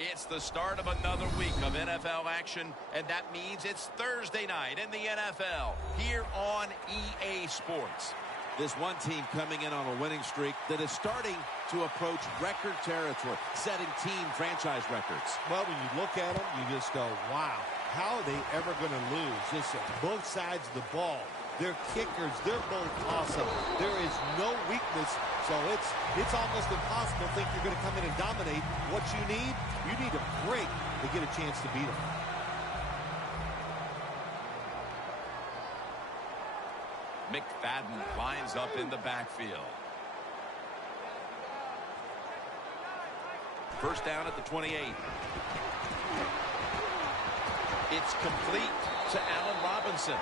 It's the start of another week of NFL action, and that means it's Thursday night in the NFL here on EA Sports. This one team coming in on a winning streak that is starting to approach record territory, setting team franchise records. Well, when you look at them, you just go, wow, how are they ever going to lose? Just both sides of the ball. They're kickers. They're both awesome. There is no weakness, so it's almost impossible to think you're going to come in and dominate. What you need a break to get a chance to beat them. McFadden lines up in the backfield. First down at the 28. It's complete to Allen Robinson.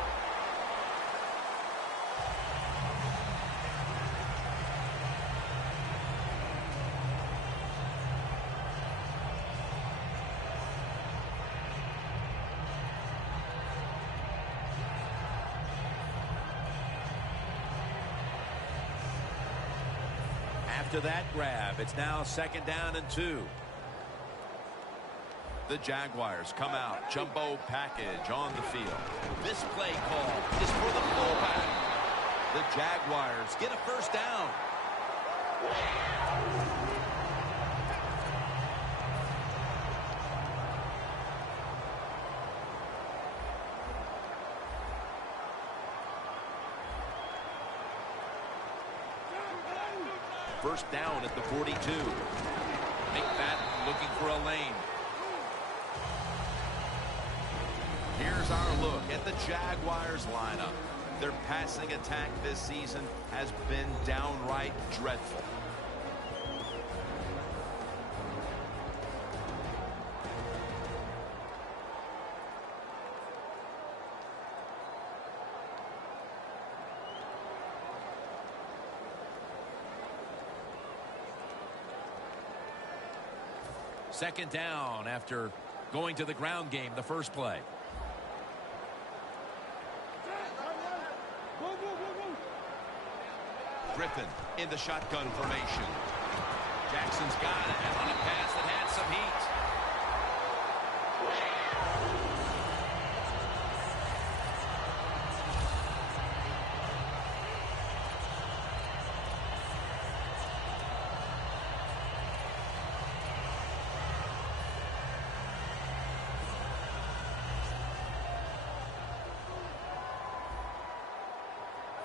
After that grab, it's now 2nd down and 2. The Jaguars come out, jumbo package on the field. This play call is for the fullback. The Jaguars get a first down. First down at the 42. McFadden looking for a lane. Here's our look at the Jaguars lineup. Their passing attack this season has been downright dreadful. Second down after going to the ground game the first play. Griffin in the shotgun formation. Jackson's got it on a pass that had some heat.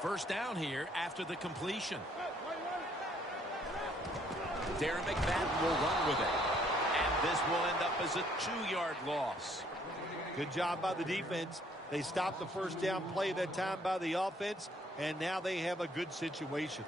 First down here after the completion. Darren McFadden will run with it. And this will end up as a 2-yard loss. Good job by the defense. They stopped the first down play that time by the offense, and now they have a good situation.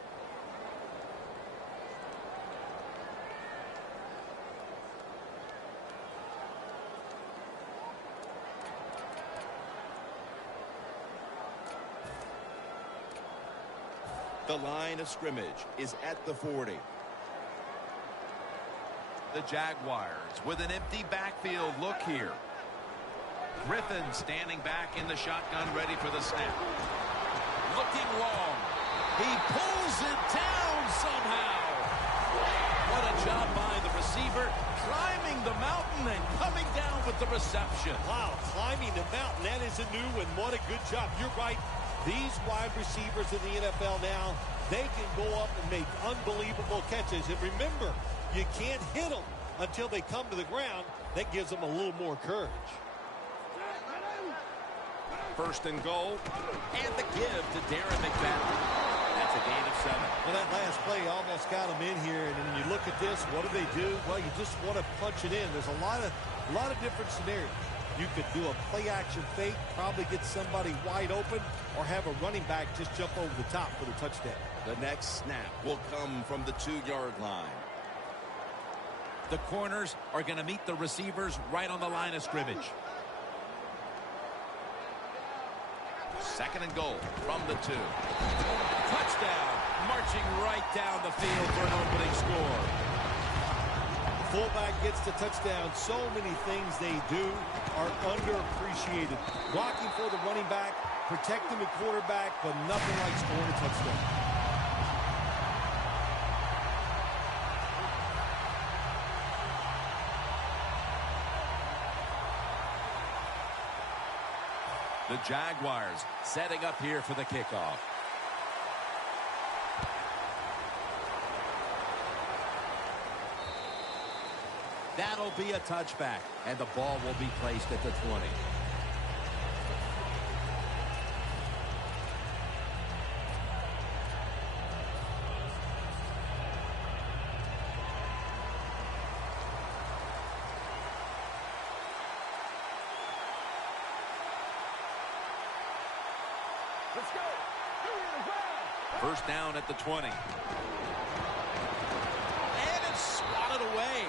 The line of scrimmage is at the 40. The Jaguars with an empty backfield look here. Griffin standing back in the shotgun, ready for the snap. Looking long. He pulls it down somehow. What a job by the receiver, climbing the mountain and coming down with the reception. Wow, climbing the mountain. That is a new one. What a good job. You're right. These wide receivers in the NFL now, they can go up and make unbelievable catches. And remember, you can't hit them until they come to the ground. That gives them a little more courage. First and goal, and the give to Darren McFadden. That's a gain of 7. Well, that last play almost got them in here. And when you look at this, what do? Well, you just want to punch it in. There's a lot of different scenarios. You could do a play-action fake, probably get somebody wide open, or have a running back just jump over the top for the touchdown. The next snap will come from the 2-yard line. The corners are going to meet the receivers right on the line of scrimmage. Second and goal from the 2. Touchdown, marching right down the field for an opening score. Fullback gets the touchdown. So many things they do are underappreciated. Blocking for the running back, protecting the quarterback, but nothing like scoring a touchdown. The Jaguars setting up here for the kickoff. That'll be a touchback, and the ball will be placed at the 20. Let's go. First down at the 20. And it's swatted away.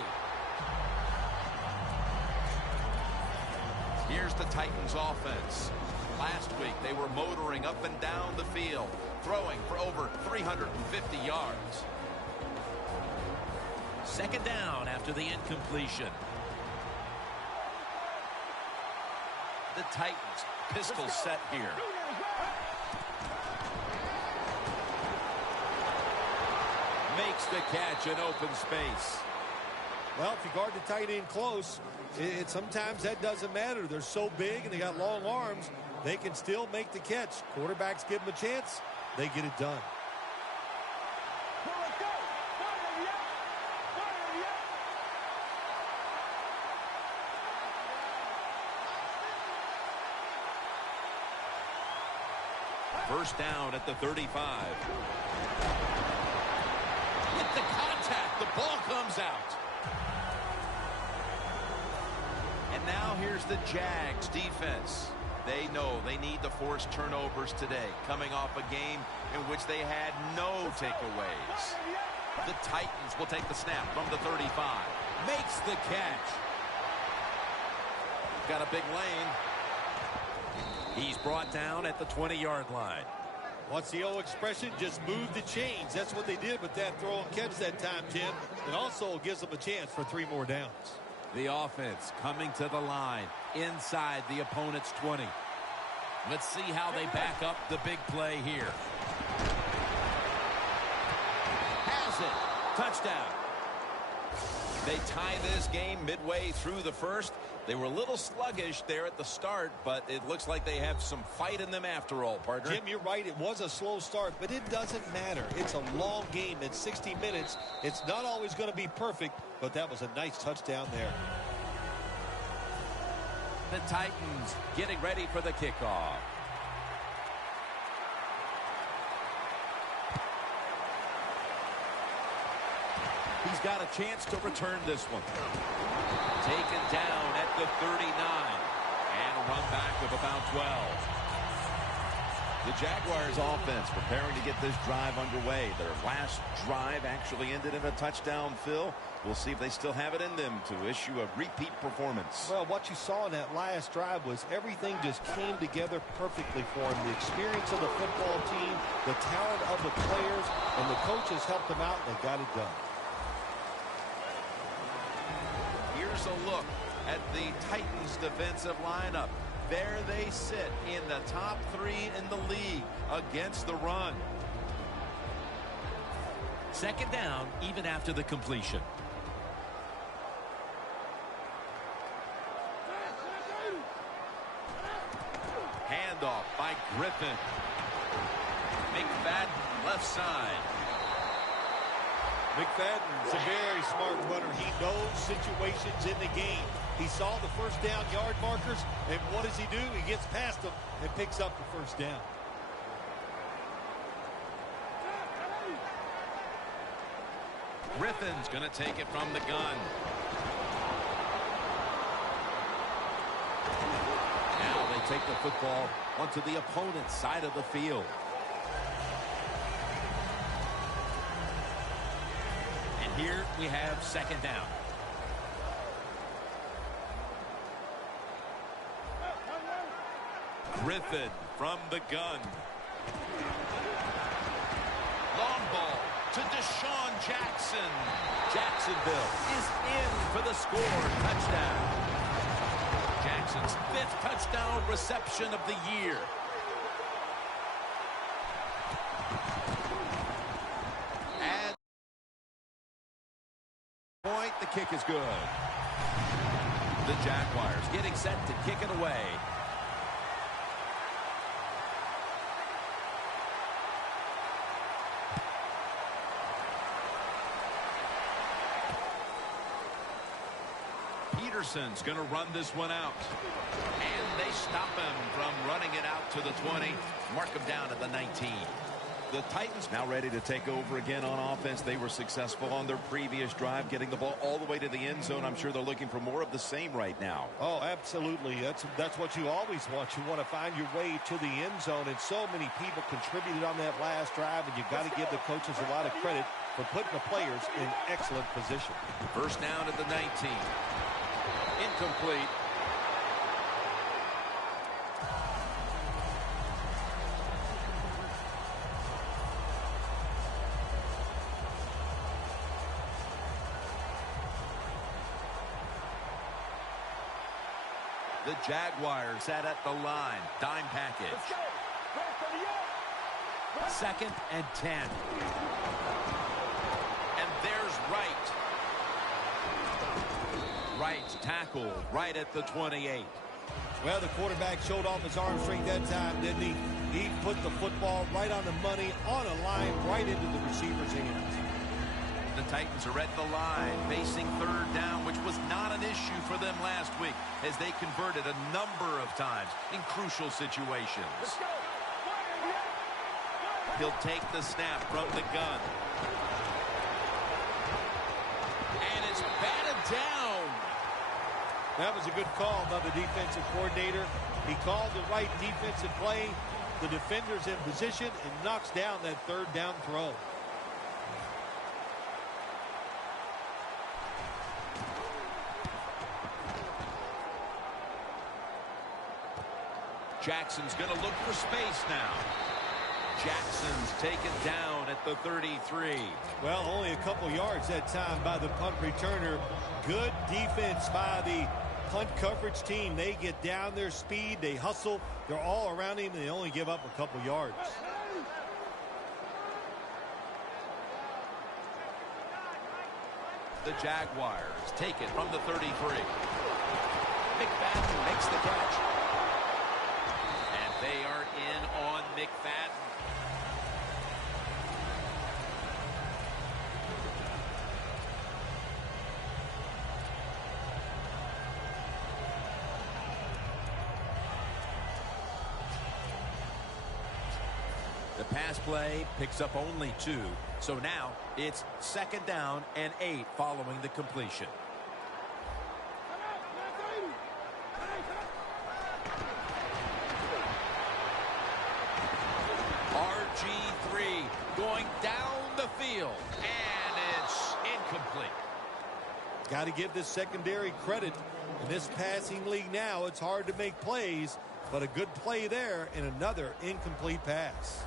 Here's the Titans offense. Last week, they were motoring up and down the field, throwing for over 350 yards. Second down after the incompletion. The Titans, pistol set here. Makes the catch in open space. Well, if you guard the tight end close, sometimes that doesn't matter. They're so big and they got long arms, they can still make the catch. Quarterbacks give them a chance, they get it done. First down at the 35. With the contact, the ball comes out. And now here's the Jags defense. They know they need to force turnovers today, coming off a game in which they had no takeaways. The Titans will take the snap from the 35. Makes the catch. Got a big lane. He's brought down at the 20-yard line. What's the old expression? Just move the chains. That's what they did with that throw and catch that time, Tim. It also gives them a chance for 3 more downs. The offense coming to the line inside the opponent's 20. Let's see how they back up the big play here. Has it. Touchdown. They tie this game midway through the first. They were a little sluggish there at the start, but it looks like they have some fight in them after all, partner. Jim, you're right. It was a slow start, but it doesn't matter. It's a long game. It's 60 minutes. It's not always going to be perfect, but that was a nice touchdown there. The Titans getting ready for the kickoff. He's got a chance to return this one. Taken down at the 39. And a run back of about 12. The Jaguars offense preparing to get this drive underway. Their last drive actually ended in a touchdown, Phil. We'll see if they still have it in them to issue a repeat performance. Well, what you saw in that last drive was everything just came together perfectly for them. The experience of the football team, the talent of the players, and the coaches helped them out, and they got it done. Here's a look at the Titans defensive lineup. There they sit in the top 3 in the league against the run. Second down, even after the completion. Handoff by Griffin. McFadden, left side. McFadden's a very smart runner. He knows situations in the game. He saw the first down yard markers, and what does he do? He gets past them and picks up the first down. Griffin's going to take it from the gun. Now they take the football onto the opponent's side of the field. And here we have second down. Griffin from the gun. Long ball to Deshaun Jackson. Jacksonville is in for the score. Touchdown. Jackson's 5th touchdown reception of the year. And point, the kick is good. The Jaguars getting set to kick it away. Peterson's going to run this one out. And they stop him from running it out to the 20. Mark him down at the 19. The Titans now ready to take over again on offense. They were successful on their previous drive, getting the ball all the way to the end zone. I'm sure they're looking for more of the same right now. Oh, absolutely. That's what you always want. You want to find your way to the end zone, and so many people contributed on that last drive, and you've got to give the coaches a lot of credit for putting the players in excellent position. First down at the 19. Incomplete. The Jaguars sat at the line. Dime package. Second and 10. And there's Wright. Wright's tackled right at the 28. Well, the quarterback showed off his arm strength that time, didn't he? He put the football right on the money, on a line, right into the receiver's hands. The Titans are at the line, facing third down, which was not an issue for them last week, as they converted a number of times in crucial situations. He'll take the snap from the gun. And it's batted down. That was a good call by the defensive coordinator. He called the right defensive play. The defender's in position and knocks down that third down throw. Jackson's going to look for space now. Jackson's taken down at the 33. Well, only a couple yards that time by the punt returner. Good defense by the punt coverage team. They get down their speed. They hustle. They're all around him, and they only give up a couple yards. The Jaguars take it from the 33. McFadden makes the catch. They are in on McFadden. The pass play picks up only 2. So now it's second down and 8 following the completion. RG3 going down the field, and it's incomplete. Got to give this secondary credit. In this passing league now, it's hard to make plays, but a good play there and another incomplete pass.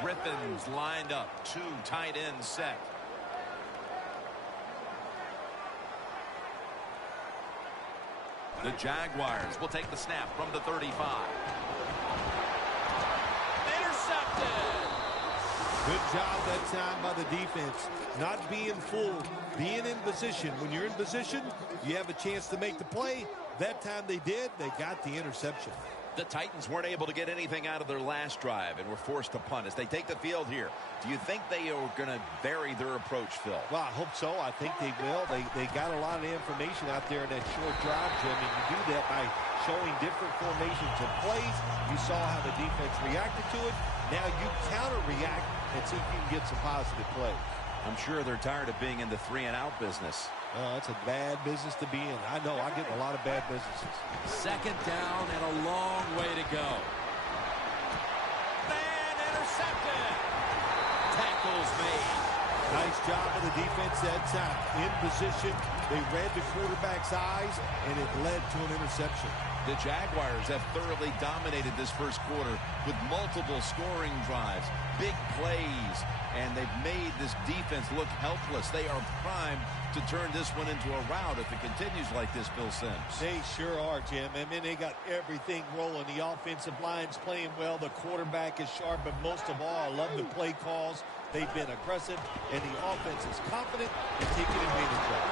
Griffin's lined up, 2 tight ends set. The Jaguars will take the snap from the 35. Intercepted! Good job that time by the defense. Not being fooled, being in position. When you're in position, you have a chance to make the play. That time they did. They got the interception. The Titans weren't able to get anything out of their last drive and were forced to punt as they take the field here. Do you think they are going to vary their approach, Phil? Well, I hope so. I think they will. They got a lot of information out there in that short drive, Jim, and you do that by showing different formations and plays. You saw how the defense reacted to it. Now you counter-react and see if you can get some positive plays. I'm sure they're tired of being in the 3-and-out business. It's a bad business to be in. I know. I get in a lot of bad businesses. Second down and a long way to go. And intercepted. Tackles made. Nice job of the defense that time. In position, they read the quarterback's eyes, and it led to an interception. The Jaguars have thoroughly dominated this first quarter with multiple scoring drives, big plays, and they've made this defense look helpless. They are primed to turn this one into a rout if it continues like this, Phil Simms. They sure are, Jim. I mean, they got everything rolling. The offensive line's playing well. The quarterback is sharp, but most of all, I love the play calls. They've been aggressive, and the offense is confident and taking advantage of it.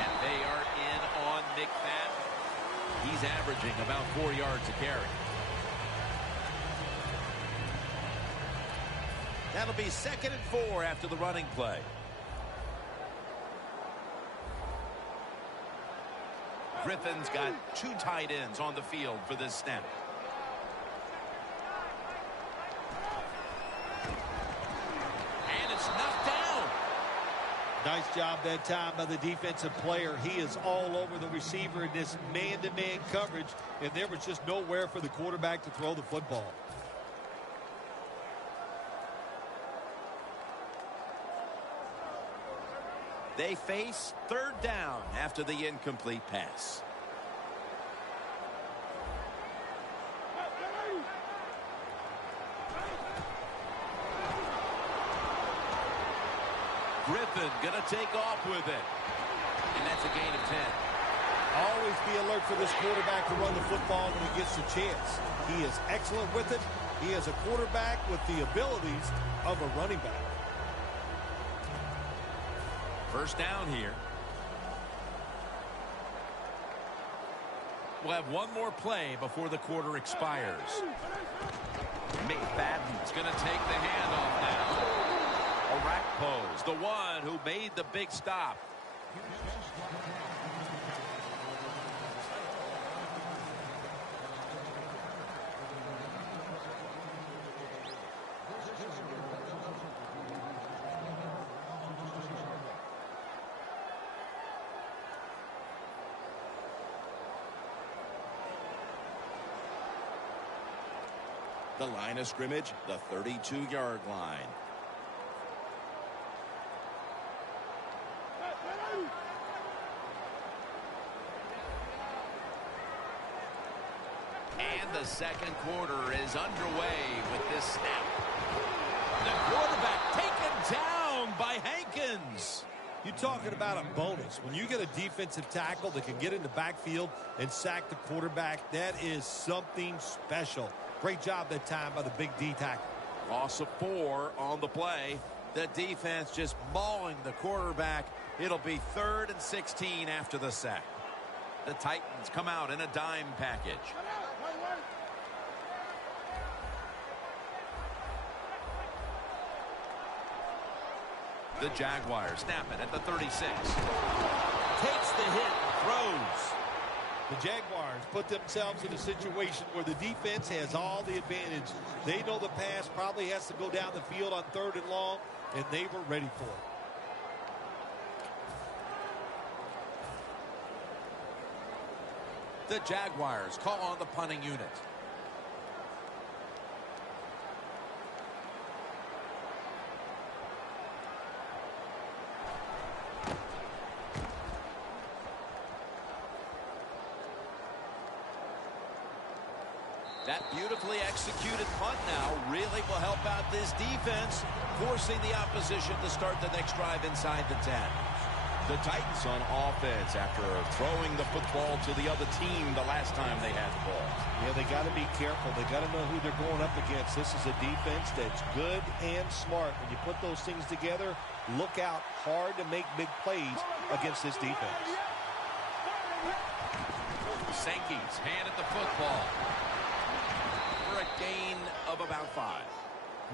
And they are in on McFadden. He's averaging about 4 yards a carry. That'll be 2nd and 4 after the running play. Griffin's got 2 tight ends on the field for this snap. And it's knocked down. Nice job that time by the defensive player. He is all over the receiver in this man-to-man coverage, and there was just nowhere for the quarterback to throw the football. They face 3rd down after the incomplete pass. Griffin going to take off with it. And that's a gain of 10. Always be alert for this quarterback to run the football when he gets a chance. He is excellent with it. He is a quarterback with the abilities of a running back. First down here. We'll have one more play before the quarter expires. McFadden's going to take the handoff now. Orakpo's the one who made the big stop. The line of scrimmage, the 32-yard line. And the second quarter is underway with this snap. The quarterback taken down by Hankins. You're talking about a bonus. When you get a defensive tackle that can get in the backfield and sack the quarterback, that is something special. Great job that time by the big D tackle. Loss of 4 on the play. The defense just mauling the quarterback. It'll be 3rd and 16 after the sack. The Titans come out in a dime package. The Jaguars snap it at the 36. Takes the hit, throws. The Jaguars put themselves in a situation where the defense has all the advantage. They know the pass probably has to go down the field on 3rd and long, and they were ready for it. The Jaguars call on the punting unit. That beautifully executed punt now really will help out this defense, forcing the opposition to start the next drive inside the 10. The Titans on offense after throwing the football to the other team the last time they had the ball. Yeah, they got to be careful. They got to know who they're going up against. This is a defense that's good and smart. When you put those things together, look out hard to make big plays against this defense. Sankey's hand at the football. A gain of about 5.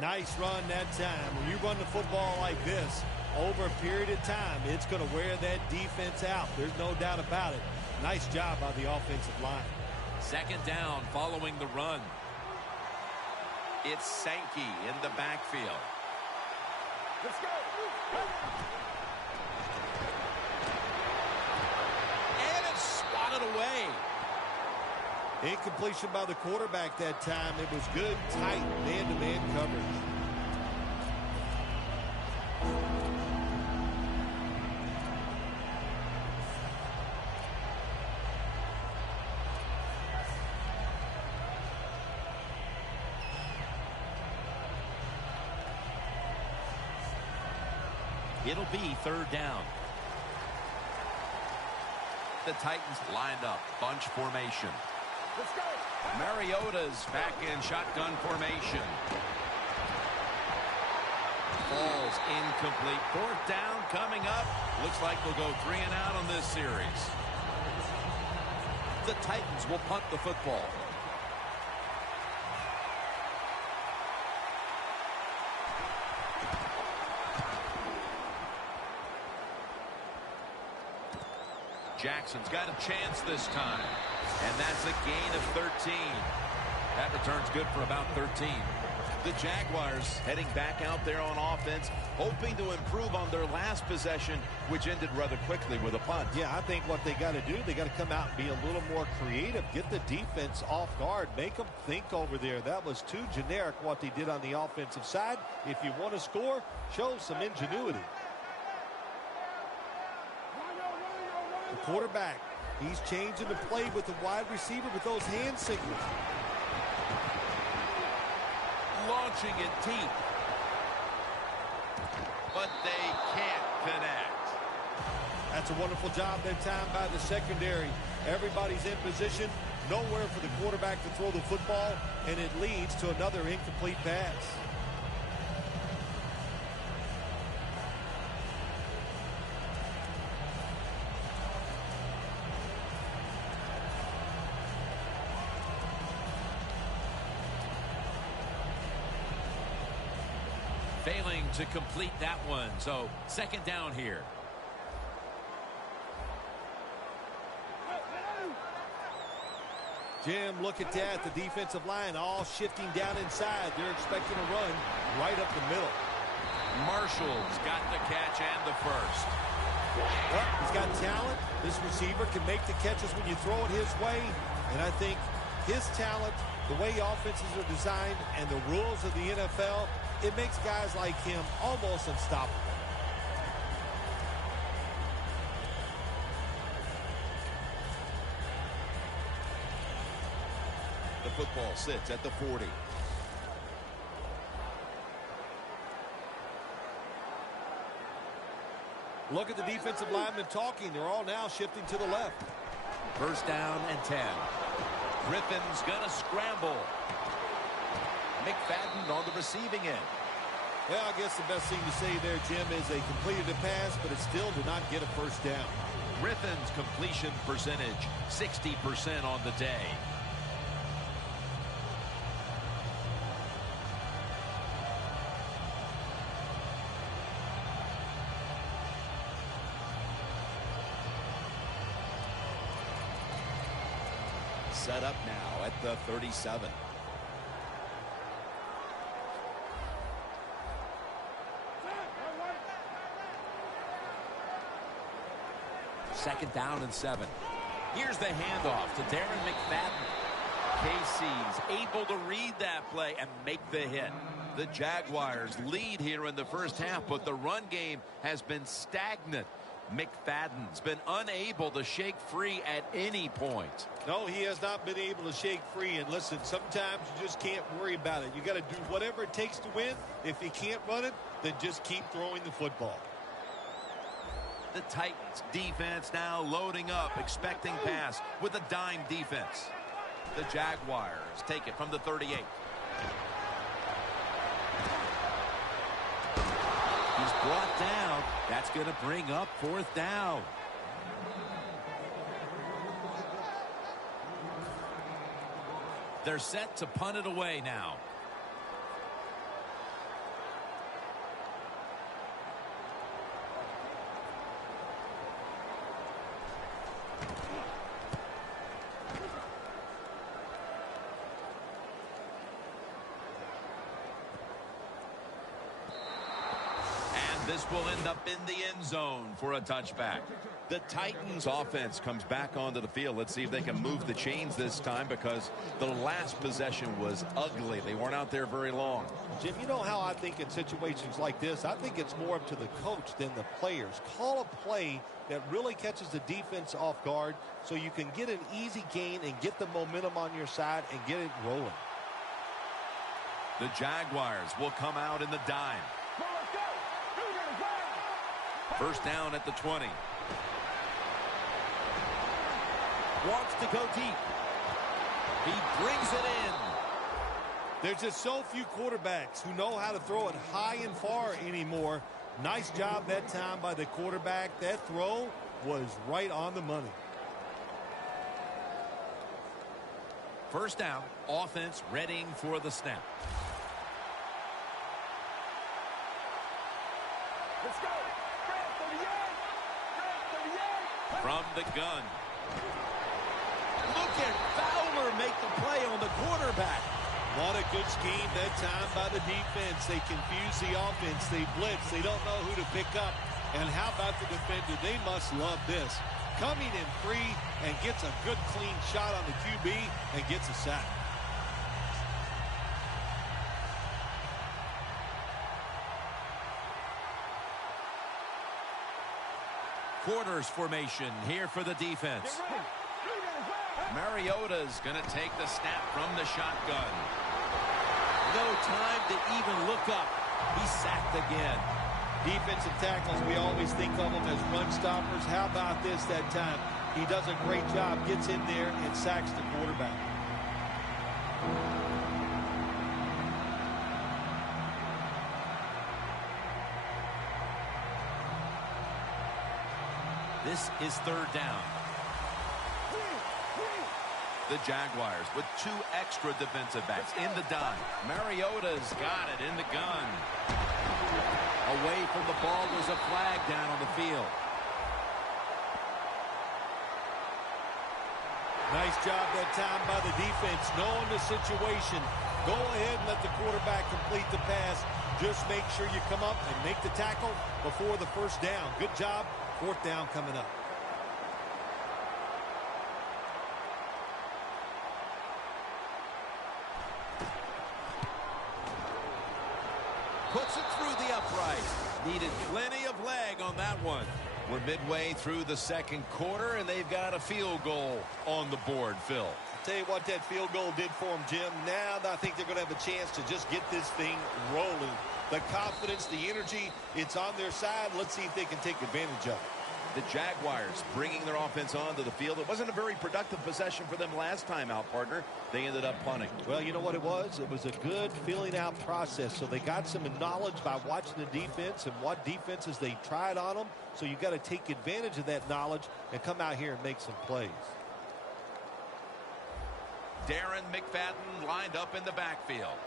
Nice run that time. When you run the football like this over a period of time, it's going to wear that defense out. There's no doubt about it. Nice job by the offensive line. Second down following the run. It's Sankey in the backfield. Let's go. And it's swatted away. Incompletion by the quarterback that time. It was good, tight, man-to-man coverage. It'll be 3rd down. The Titans lined up, bunch formation. Let's go. Mariota's back in shotgun formation. Falls incomplete. 4th down coming up. Looks like they'll go 3 and out on this series. The Titans will punt the football. Jackson's got a chance this time. And that's a gain of 13. That return's good for about 13. The Jaguars heading back out there on offense, hoping to improve on their last possession, which ended rather quickly with a punt. Yeah, I think what they got to do, they got to come out and be a little more creative. Get the defense off guard. Make them think over there. That was too generic what they did on the offensive side. If you want to score, show some ingenuity. The quarterback, he's changing the play with the wide receiver with those hand signals. Launching it deep. But they can't connect. That's a wonderful job that time by the secondary. Everybody's in position. Nowhere for the quarterback to throw the football, and it leads to another incomplete pass. Failing to complete that one, so second down here. Jim, look at that. The defensive line all shifting down inside. They're expecting a run right up the middle. Marshall's got the catch and the first. Well, he's got talent. This receiver can make the catches when you throw it his way. And I think his talent, the way offenses are designed, and the rules of the NFL, it makes guys like him almost unstoppable. The football sits at the 40. Look at the defensive linemen talking. They're all now shifting to the left. First down and 10. Griffin's going to scramble. McFadden on the receiving end. Well, I guess the best thing to say there, Jim, is they completed a pass, but it still did not get a first down. Griffin's completion percentage, 60% on the day. Set up now at the 37. Second down and 7. Here's the handoff to Darren McFadden. KC's able to read that play and make the hit. The Jaguars lead here in the first half, but the run game has been stagnant. McFadden's been unable to shake free at any point. No, he has not been able to shake free. And listen, sometimes you just can't worry about it. You got to do whatever it takes to win. If you can't run it, then just keep throwing the football. The Titans defense now loading up, expecting pass with a dime defense. The Jaguars take it from the 38. He's brought down. That's going to bring up fourth down. They're set to punt it away now. This will end up in the end zone for a touchback. The Titans offense comes back onto the field. Let's see if they can move the chains this time, because the last possession was ugly. They weren't out there very long. Jim, you know how I think in situations like this, I think it's more up to the coach than the players. Call a play that really catches the defense off guard so you can get an easy gain and get the momentum on your side and get it rolling. The Jaguars will come out in the dime. First down at the 20. Wants to go deep. He brings it in. There's just so few quarterbacks who know how to throw it high and far anymore. Nice job that time by the quarterback. That throw was right on the money. First down, offense readying for the snap. Let's go. From the gun. Look at Fowler make the play on the quarterback. What a good scheme that time by the defense. They confuse the offense. They blitz. They don't know who to pick up. And how about the defender? They must love this. Coming in free and gets a good clean shot on the QB and gets a sack. Quarters formation here for the defense. Mariota's going to take the snap from the shotgun. No time to even look up. He's sacked again. Defensive tackles, we always think of them as run stoppers. How about this that time? He does a great job, gets in there and sacks the quarterback. This is third down. The Jaguars with 2 extra defensive backs in the dime. Mariota's got it in the gun. Away from the ball, there's a flag down on the field. Nice job that time by the defense, knowing the situation. Go ahead and let the quarterback complete the pass. Just make sure you come up and make the tackle before the first down. Good job. Fourth down coming up. Puts it through the upright. Needed plenty of leg on that one. We're midway through the second quarter, and they've got a field goal on the board, Phil. Tell you what that field goal did for them, Jim. Now I think they're going to have a chance to just get this thing rolling. The confidence, the energy, it's on their side. Let's see if they can take advantage of it. The Jaguars bringing their offense onto the field. It wasn't a very productive possession for them last time out, partner. They ended up punting. Well, you know what it was? It was a good filling out process. So they got some knowledge by watching the defense and what defenses they tried on them. So you got to take advantage of that knowledge and come out here and make some plays. Darren McFadden lined up in the backfield.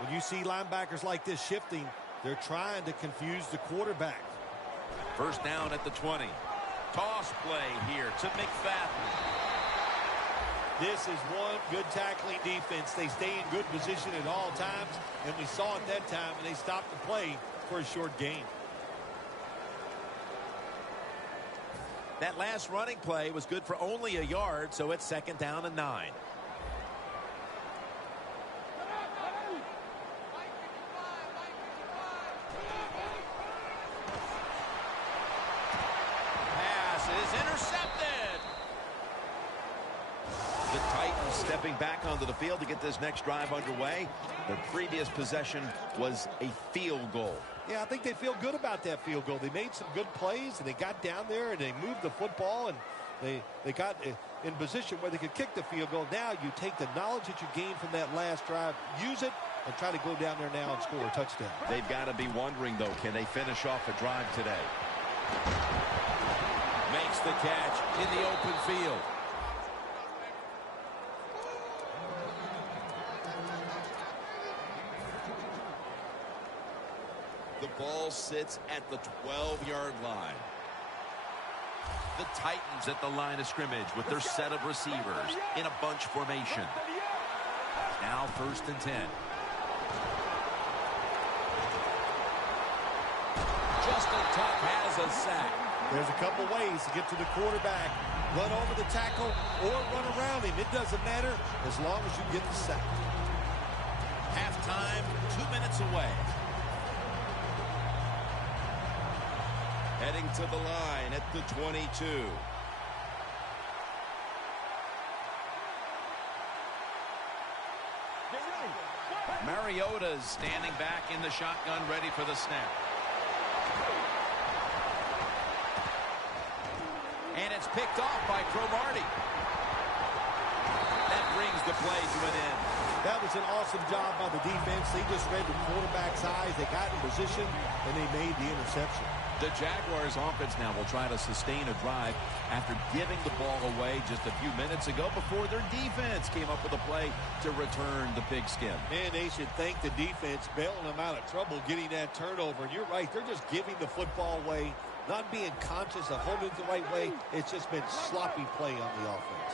When you see linebackers like this shifting, they're trying to confuse the quarterback. First down at the 20. Toss play here to McFadden. This is one good tackling defense. They stay in good position at all times, and we saw it that time, and they stopped the play for a short gain. That last running play was good for only a yard, so it's second down and 9. Intercepted. The Titans stepping back onto the field to get this next drive underway. Their previous possession was a field goal. Yeah, I think they feel good about that field goal. They made some good plays, and they got down there, and they moved the football, and they got in position where they could kick the field goal. Now you take the knowledge that you gained from that last drive, use it, and try to go down there now and score a touchdown. They've got to be wondering, though, can they finish off a drive today? Makes the catch in the open field. The ball sits at the 12-yard line. The Titans at the line of scrimmage with their set of receivers in a bunch formation. Now first and 10. Justin Tuck has a sack. There's a couple ways to get to the quarterback. Run over the tackle or run around him. It doesn't matter as long as you get the sack. Halftime, 2 minutes away. Heading to the line at the 22. Mariota's standing back in the shotgun, ready for the snap. And it's picked off by Cromartie. That brings the play to an end. That was an awesome job by the defense. They just read the quarterback's eyes. They got in position, and they made the interception. The Jaguars offense now will try to sustain a drive after giving the ball away just a few minutes ago before their defense came up with a play to return the pigskin. Man, they should thank the defense bailing them out of trouble getting that turnover. And you're right, they're just giving the football away not being conscious of holding it the right way. It's just been sloppy play on the offense.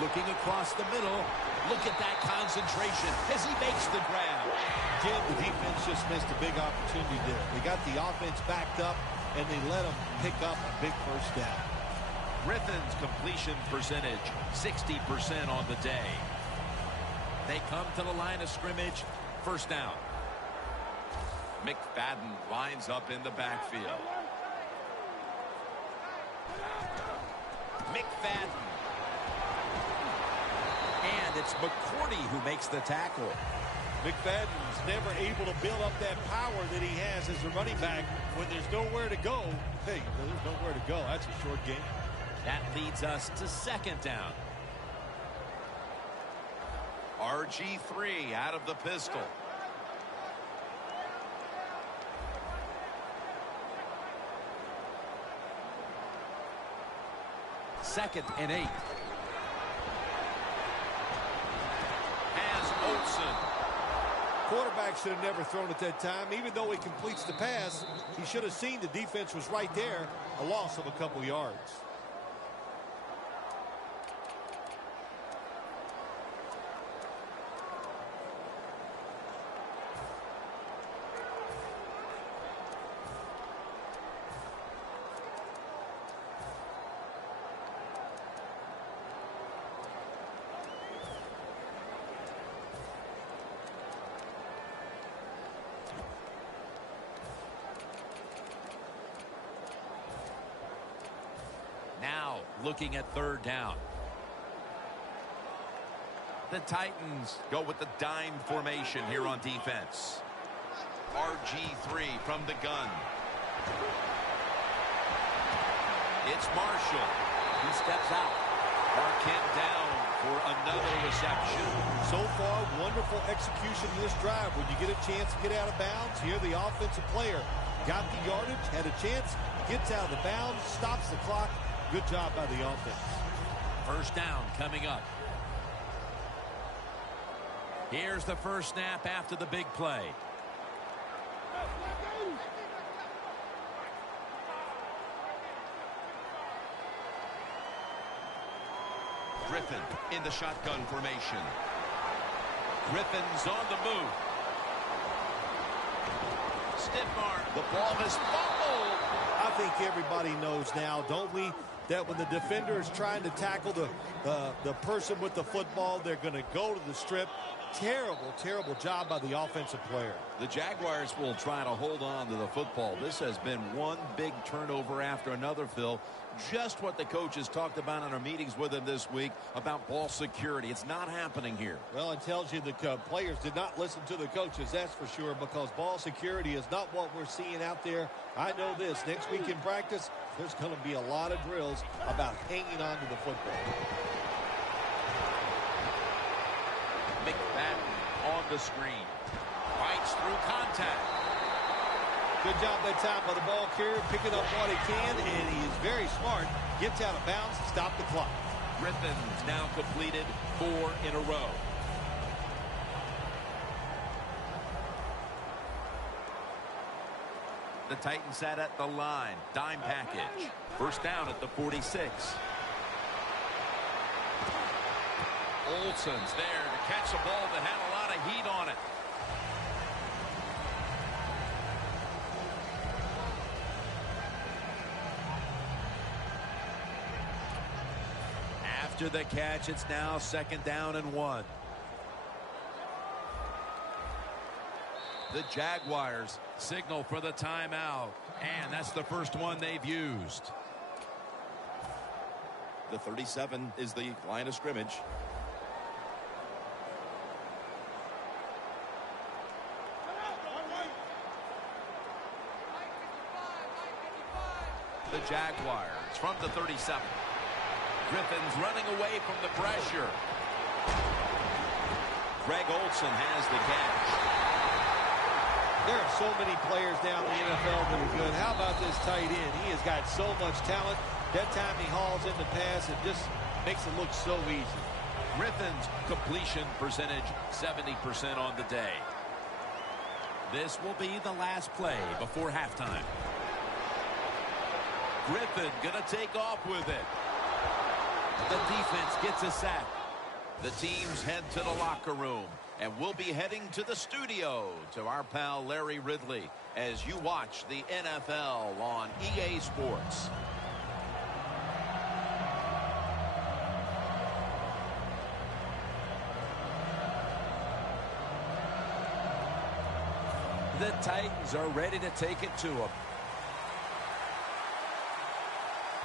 Looking across the middle. Look at that concentration as he makes the grab. Jim, the defense just missed a big opportunity there. They got the offense backed up, and they let them pick up a big first down. Griffin's completion percentage, 60% on the day. They come to the line of scrimmage, first down. McFadden lines up in the backfield. McFadden. And it's McCourty who makes the tackle. McFadden's never able to build up that power that he has as a running back when there's nowhere to go. Hey, there's nowhere to go. That's a short game. That leads us to second down. RG3 out of the pistol. Second and 8. Has Olsen. Quarterback should have never thrown at that time. Even though he completes the pass, he should have seen the defense was right there. A loss of a couple yards. Now looking at third down. The Titans go with the dime formation here on defense. RG3 from the gun. It's Marshall. He steps out. Marquette down for another reception. So far, wonderful execution in this drive. When you get a chance to get out of bounds, here the offensive player got the yardage, had a chance, gets out of the bounds, stops the clock. Good job by the offense. First down coming up. Here's the first snap after the big play. Griffin in the shotgun formation. Griffin's on the move. Stiff arm. The ball is fumbled. I think everybody knows now, don't we, that when the defender is trying to tackle the person with the football, they're going to go to the strip. Terrible, terrible job by the offensive player. The Jaguars will try to hold on to the football. This has been one big turnover after another, Phil. Just what the coaches talked about in our meetings with him this week about ball security. It's not happening here. Well, it tells you the players did not listen to the coaches, that's for sure, because ball security is not what we're seeing out there. I know this. Next week in practice, there's going to be a lot of drills about hanging on to the football. McFadden on the screen. Fights through contact. Good job that time by the ball carrier, picking up what he can, and he is very smart. Gets out of bounds to stop the clock. Griffin's now completed 4 in a row. The Titans sat at the line. Dime package. First down at the 46. Olsen's there to catch a ball that had a lot of heat on it. After the catch, it's now second down and 1. The Jaguars signal for the timeout, and that's the first one they've used. The 37 is the line of scrimmage. The Jaguars from the 37. Griffin's running away from the pressure. Greg Olsen has the catch. There are so many players down in the NFL that are good. How about this tight end? He has got so much talent. That time he hauls in the pass, it just makes it look so easy. Griffin's completion percentage, 70% on the day. This will be the last play before halftime. Griffin going to take off with it. The defense gets a sack. The teams head to the locker room, and we'll be heading to the studio to our pal Larry Ridley as you watch the NFL on EA Sports. The Titans are ready to take it to them.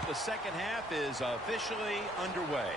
The second half is officially underway.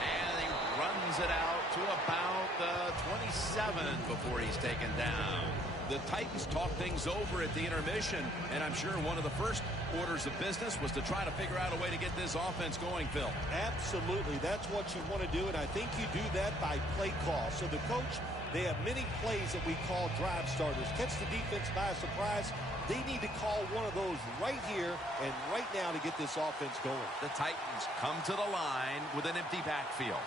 And he runs it out to about the 27 before he's taken down. The Titans talk things over at the intermission, and I'm sure one of the first orders of business was to try to figure out a way to get this offense going, Phil. Absolutely. That's what you want to do, and I think you do that by play call. So the coach, they have many plays that we call drive starters. Catch the defense by surprise. They need to call one of those right here and right now to get this offense going. The Titans come to the line with an empty backfield.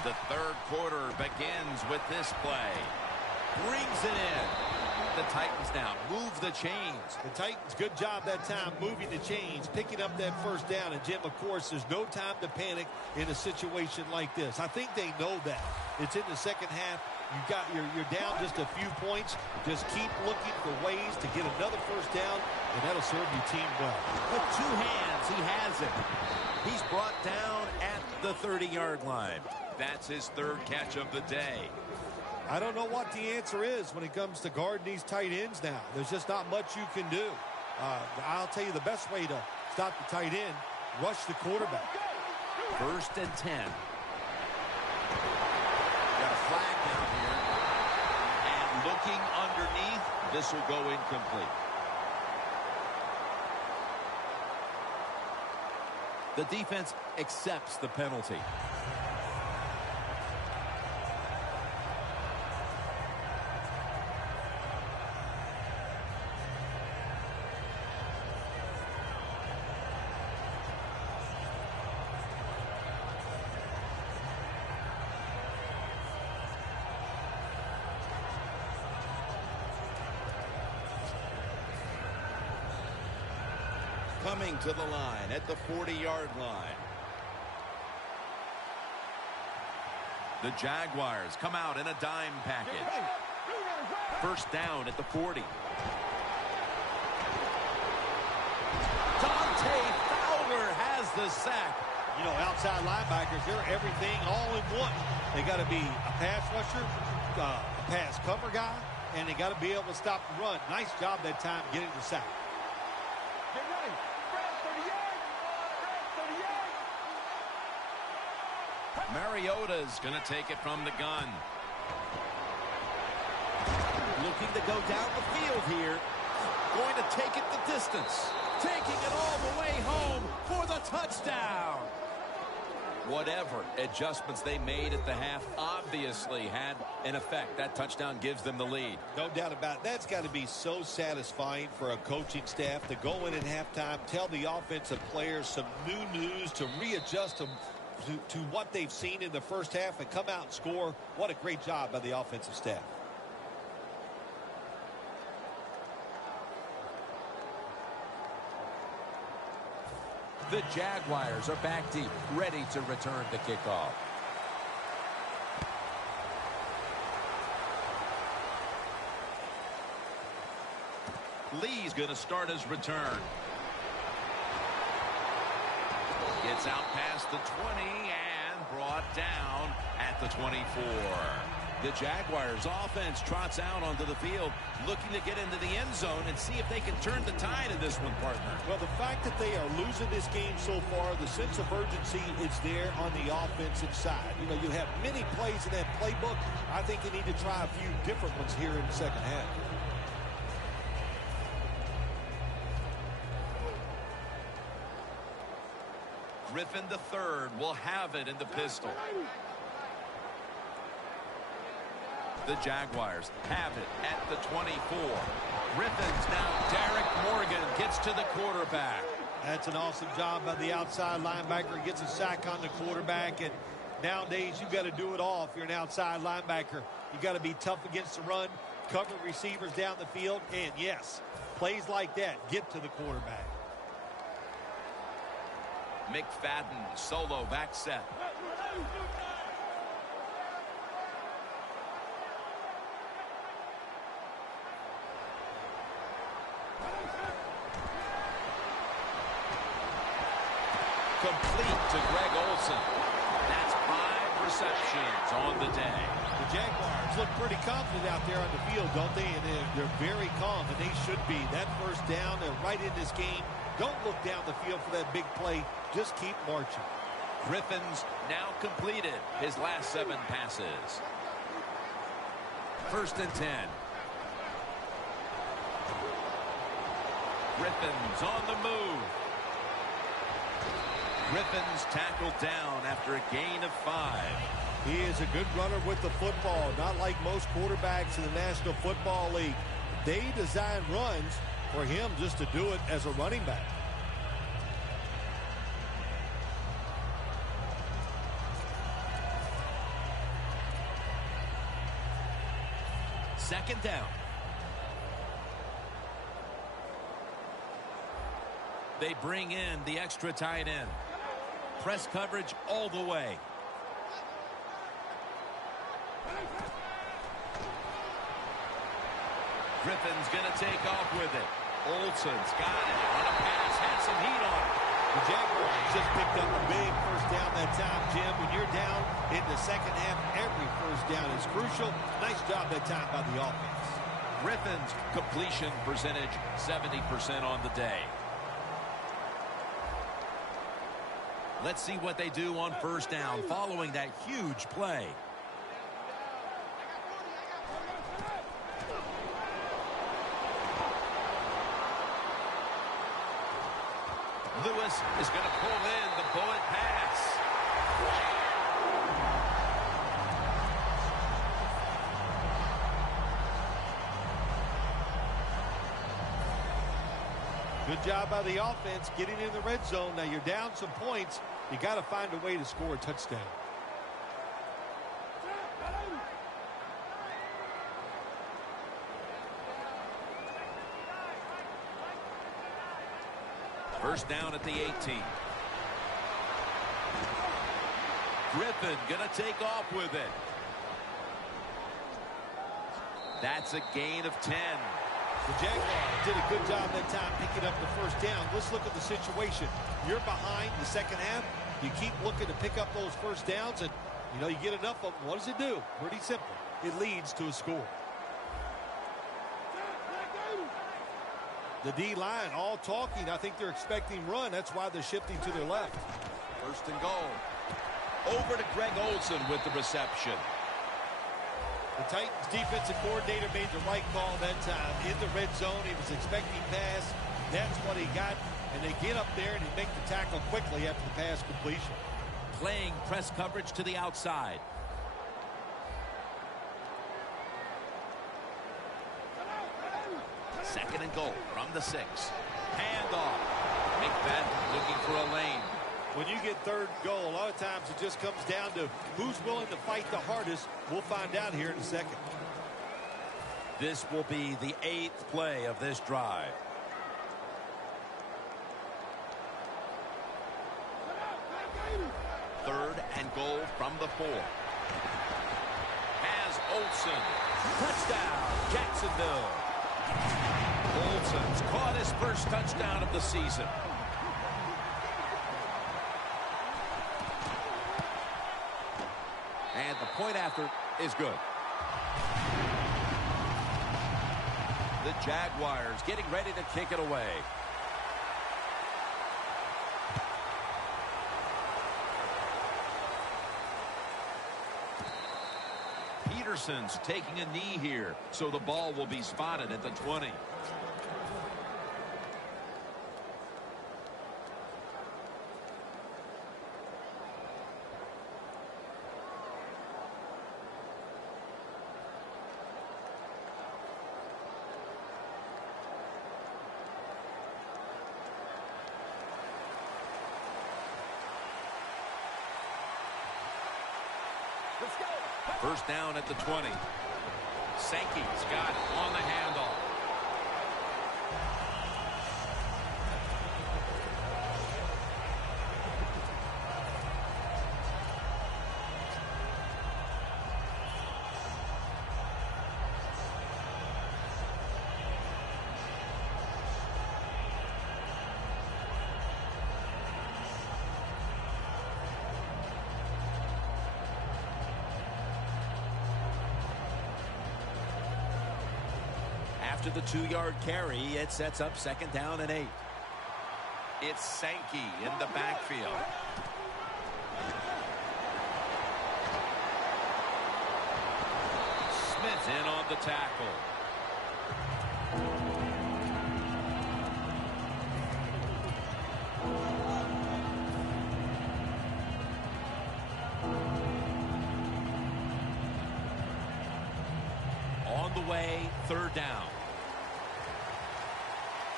The third quarter begins with this play. Brings it in. The Titans now move the chains. The Titans, good job that time moving the chains, picking up that first down. And, Jim, of course, there's no time to panic in a situation like this. I think they know that. It's in the second half. You're down just a few points. Just keep looking for ways to get another first down, and that'll serve your team well. With two hands, he has it. He's brought down at the 30-yard line. That's his third catch of the day. I don't know what the answer is when it comes to guarding these tight ends now. There's just not much you can do. I'll tell you the best way to stop the tight end, rush the quarterback. 1st and 10. Got a flag down here. And looking underneath, this will go incomplete. The defense accepts the penalty. Coming to the line at the 40-yard line. The Jaguars come out in a dime package. First down at the 40. Dante Fowler has the sack. You know, outside linebackers, they're everything all in one. They got to be a pass rusher, a pass cover guy, and they got to be able to stop the run. Nice job that time getting the sack. Get ready. Fred, 30 yards. Mariota's going to take it from the gun. Looking to go down the field here. Going to take it the distance. Taking it all the way home for the touchdown. Whatever adjustments they made at the half obviously had an effect. That touchdown gives them the lead. No doubt about it. That's got to be so satisfying for a coaching staff to go in at halftime, tell the offensive players some new news to readjust them to what they've seen in the first half and come out and score. What a great job by the offensive staff. The Jaguars are back deep, ready to return the kickoff. Lee's going to start his return. Gets out past the 20 and brought down at the 24. The Jaguars offense trots out onto the field, looking to get into the end zone and see if they can turn the tide in this one, partner. Well, the fact that they are losing this game so far, the sense of urgency is there on the offensive side. You know, you have many plays in that playbook. I think they need to try a few different ones here in the second half. Griffin III will have it in the pistol. The Jaguars have it at the 24. Griffin's now. Derek Morgan gets to the quarterback. That's an awesome job by the outside linebacker. Gets a sack on the quarterback, and nowadays you've got to do it all if you're an outside linebacker. You've got to be tough against the run, cover receivers down the field, and yes, plays like that get to the quarterback. McFadden, solo back set. Complete to Greg Olsen. That's 5 receptions on the day. The Jaguars look pretty confident out there on the field, don't they? And they're very calm, and they should be. That first down, they're right in this game. Don't look down the field for that big play. Just keep marching. Griffin's now completed his last 7 passes. 1st and 10. Griffin's on the move. Griffin's tackled down after a gain of 5. He is a good runner with the football, not like most quarterbacks in the National Football League. They design runs for him just to do it as a running back. Second down. They bring in the extra tight end. Press coverage all the way. Griffin's going to take off with it. Olsen's got it on a pass, had some heat on it. The Jaguars just picked up a big first down that time, Jim. When you're down in the second half, every first down is crucial. Nice job that time by the offense. Griffin's completion percentage 70% on the day. Let's see what they do on first down following that huge play. Lewis is going to pull in the bullet pass. Good job by the offense getting in the red zone. Now you're down some points. You got to find a way to score a touchdown. First down at the 18. Griffin going to take off with it. That's a gain of 10. The Jaguars did a good job that time picking up the first down. Let's look at the situation. You're behind the second half. You keep looking to pick up those first downs, and, you know, you get enough of them. What does it do? Pretty simple. It leads to a score. The D-line all talking. I think they're expecting run. That's why they're shifting to their left. First and goal. Over to Greg Olsen with the reception. The Titans defensive coordinator made the right call that time. In the red zone, he was expecting pass. That's what he got. And they get up there and they make the tackle quickly after the pass completion. Playing press coverage to the outside. Second and goal from the 6. Handoff. McFadden looking for a lane. When you get third and goal, a lot of times it just comes down to who's willing to fight the hardest. We'll find out here in a second. This will be the 8th play of this drive. Third and goal from the 4. Has Olsen. Touchdown, Jacksonville. Olsen's caught his first touchdown of the season. And the point after is good. The Jaguars getting ready to kick it away. Peterson's taking a knee here, so the ball will be spotted at the 20. Let's go. First down at the 20. Sankey's got it on the handoff. After the 2-yard carry, it sets up second down and 8. It's Sankey in the backfield. Smith in on the tackle. On the way, third down.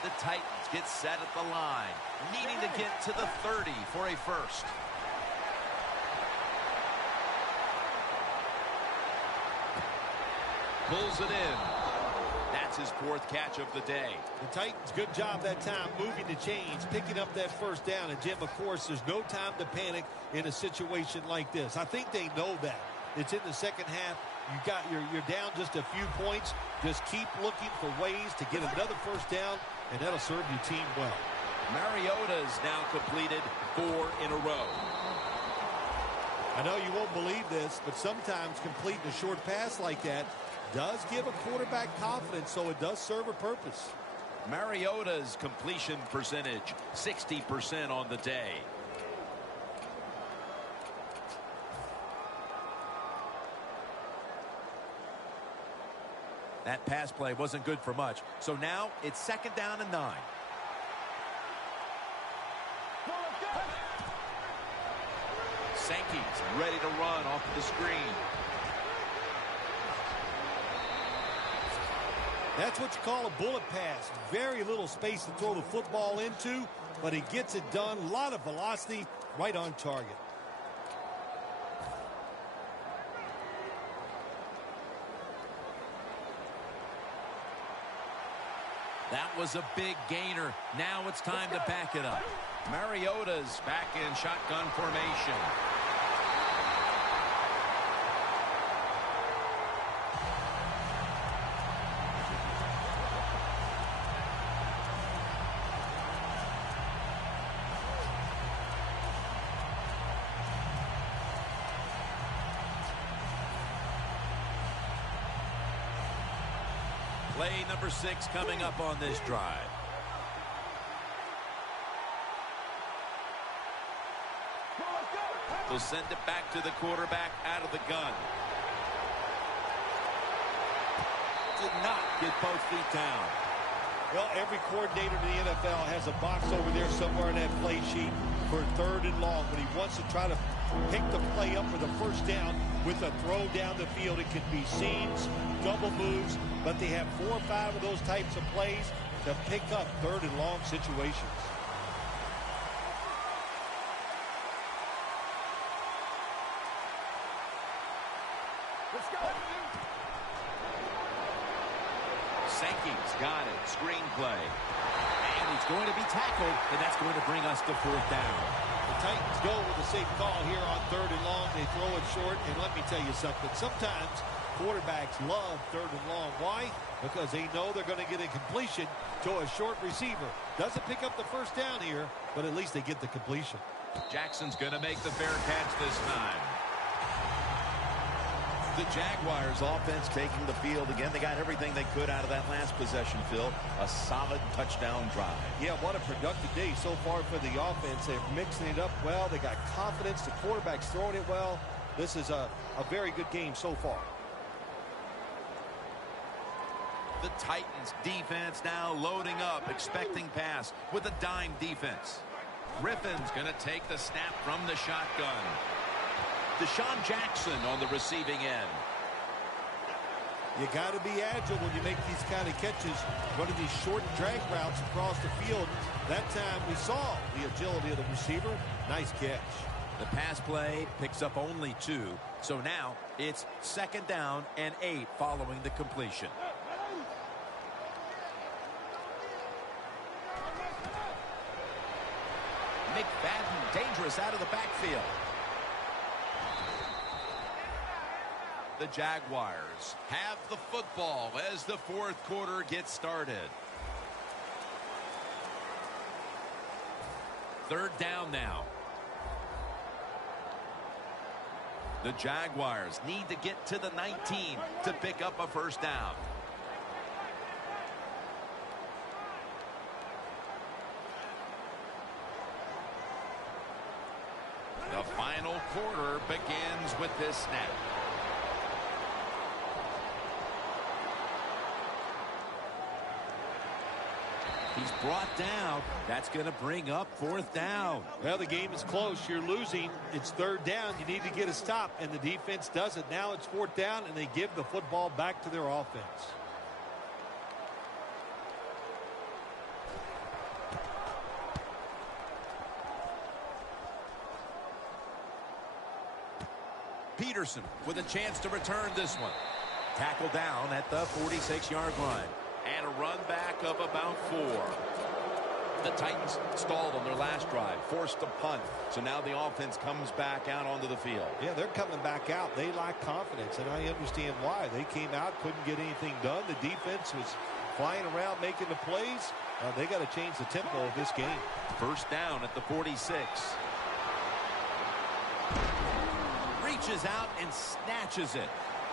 The Titans get set at the line, needing to get to the 30 for a first. Pulls it in. That's his 4th catch of the day. The Titans, good job that time moving the chains, picking up that first down. And, Jim, of course, there's no time to panic in a situation like this. I think they know that. It's in the second half. You're down just a few points. Just keep looking for ways to get another first down, and that'll serve your team well. Mariota's now completed 4 in a row. I know you won't believe this, but sometimes completing a short pass like that does give a quarterback confidence, so it does serve a purpose. Mariota's completion percentage, 60% on the day. That pass play wasn't good for much. So now it's second down and 9. Sankey's ready to run off of the screen. That's what you call a bullet pass. Very little space to throw the football into, but he gets it done. A lot of velocity, right on target. That was a big gainer. Now it's time to back it up. Mariota's back in shotgun formation. Play number 6 coming up on this drive. They'll send it back to the quarterback out of the gun. Did not get both feet down. Well, every coordinator in the NFL has a box over there somewhere in that play sheet for 3rd and long. When he wants to try to pick the play up for the first down with a throw down the field, it could be seams, double moves, but they have 4 or 5 of those types of plays to pick up 3rd and long situations. Let's go. Sankey's got it. Screenplay. And he's going to be tackled, and that's going to bring us to 4th down. The Titans go with the safe call here on 3rd and long. They throw it short, and let me tell you something. Sometimes quarterbacks love 3rd and long. Why? Because they know they're going to get a completion to a short receiver. Doesn't pick up the first down here, but at least they get the completion. Jackson's going to make the fair catch this time. The Jaguars offense taking the field again. They got everything they could out of that last possession, Phil. A solid touchdown drive. Yeah, what a productive day so far for the offense. They're mixing it up well. They got confidence. The quarterback's throwing it well. This is a very good game so far. The Titans defense now loading up, expecting pass with a dime defense. Griffin's going to take the snap from the shotgun. Deshaun Jackson on the receiving end. You got to be agile when you make these kind of catches, running these short drag routes across the field. That time we saw the agility of the receiver. Nice catch. The pass play picks up only 2. So now it's 2nd down and 8 following the completion. McFadden dangerous out of the backfield. The Jaguars have the football as the 4th quarter gets started. 3rd down now. The Jaguars need to get to the 19 to pick up a 1st down. The final quarter begins with this snap. He's brought down. That's going to bring up 4th down. Well, the game is close. You're losing. It's 3rd down. You need to get a stop, and the defense does it. Now it's 4th down, and they give the football back to their offense. Peterson with a chance to return this one. Tackle down at the 46-yard line. And a run back of about 4. The Titans stalled on their last drive, forced a punt. So now the offense comes back out onto the field. Yeah, they're coming back out. They lack confidence, and I understand why. They came out, couldn't get anything done. The defense was flying around making the plays. They got to change the tempo of this game. 1st down at the 46. Reaches out and snatches it.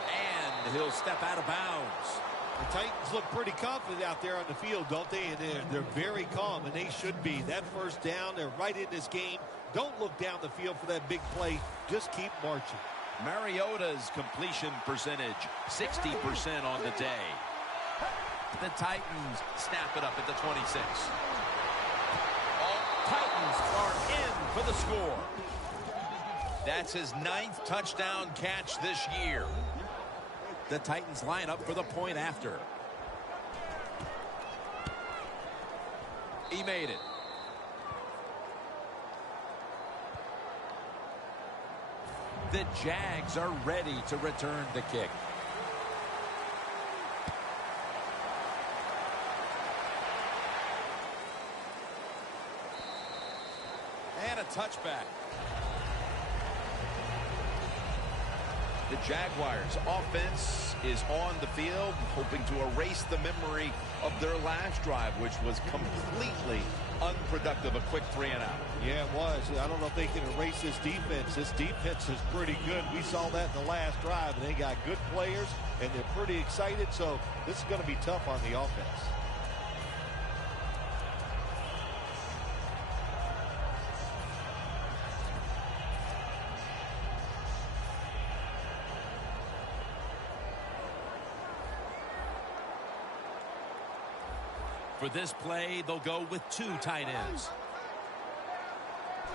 And he'll step out of bounds. The Titans look pretty confident out there on the field, don't they? And they're very calm, and they should be. That 1st down, they're right in this game. Don't look down the field for that big play. Just keep marching. Mariota's completion percentage, 60% on the day. The Titans snap it up at the 26. All Titans are in for the score. That's his 9th touchdown catch this year. The Titans line up for the point after. He made it. The Jags are ready to return the kick. And a touchback. The Jaguars offense is on the field, hoping to erase the memory of their last drive, which was completely unproductive. A quick 3 and out. Yeah, it was. I don't know if they can erase this defense. This defense is pretty good. We saw that in the last drive, and they got good players, and they're pretty excited, so this is going to be tough on the offense. For this play, they'll go with 2 tight ends.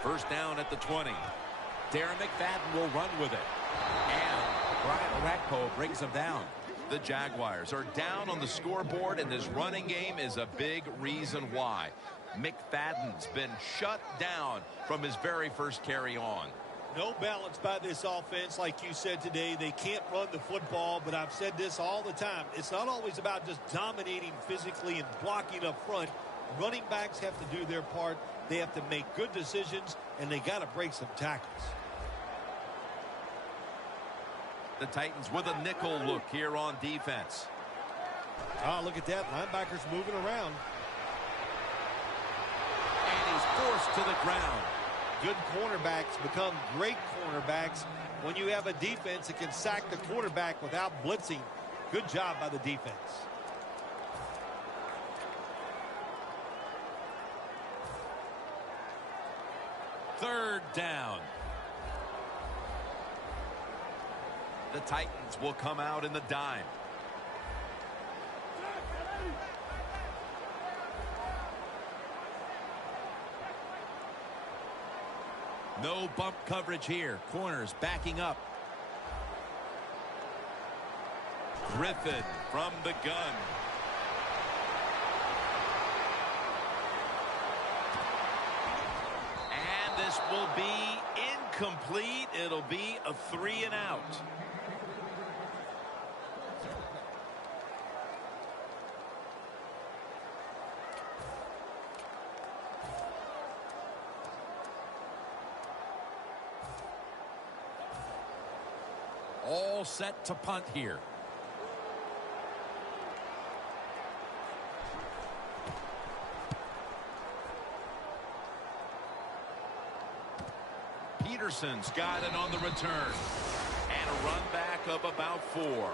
1st down at the 20. Darren McFadden will run with it. And Brian Orakpo brings him down. The Jaguars are down on the scoreboard, and this running game is a big reason why. McFadden's been shut down from his very first carry on. No balance by this offense, like you said today. They can't run the football, but I've said this all the time. It's not always about just dominating physically and blocking up front. Running backs have to do their part. They have to make good decisions, and they got to break some tackles. The Titans with a nickel look here on defense. Oh, look at that. Linebackers moving around. And he's forced to the ground. Good cornerbacks become great cornerbacks when you have a defense that can sack the quarterback without blitzing. Good job by the defense. Third down. The Titans will come out in the dime. No bump coverage here. Corners backing up. Griffin from the gun. And this will be Incomplete. It'll be a 3 and out. All set to punt here. Peterson's got it on the return. And a run back of about 4.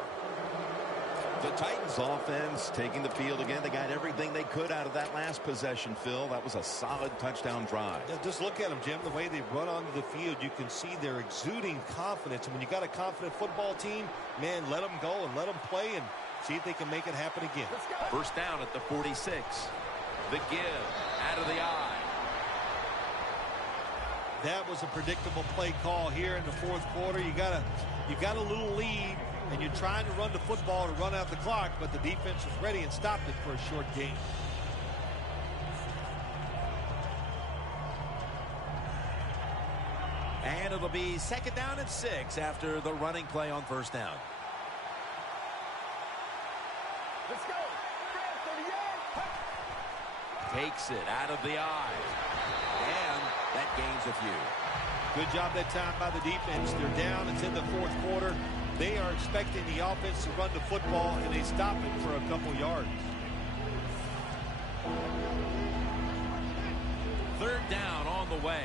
The Titans offense taking the field again. They got everything they could out of that last possession, Phil. That was a solid touchdown drive. Yeah, just look at them, Jim. The way they run onto the field, you can see they're exuding confidence. And when you got a confident football team, man, let them go and let them play and see if they can make it happen again. First down at the 46. The give out of the eye. That was a predictable play call here in the fourth quarter. You got a little lead, and you're trying to run the football to run out the clock, but the defense was ready and stopped it for a short gain. And it'll be second down and 6 after the running play on first down. Let's go. 38. Takes it out of the eye. And that gains a few. Good job that time by the defense. They're down. It's in the fourth quarter. They are expecting the offense to run the football, and they stop it for a couple yards. Third down on the way.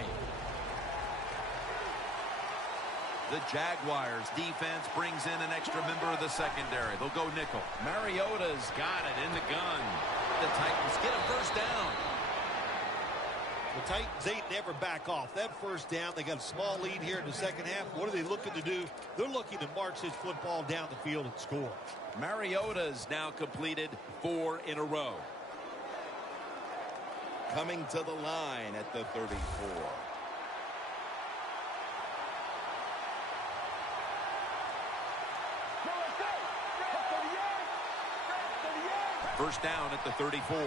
The Jaguars defense brings in an extra member of the secondary. They'll go nickel. Mariota's got it in the gun. The Titans get a first down. The Titans, they never back off. That first down, they got a small lead here in the second half. What are they looking to do? They're looking to march this football down the field and score. Mariota's now completed 4 in a row. Coming to the line at the 34. First down at the 34.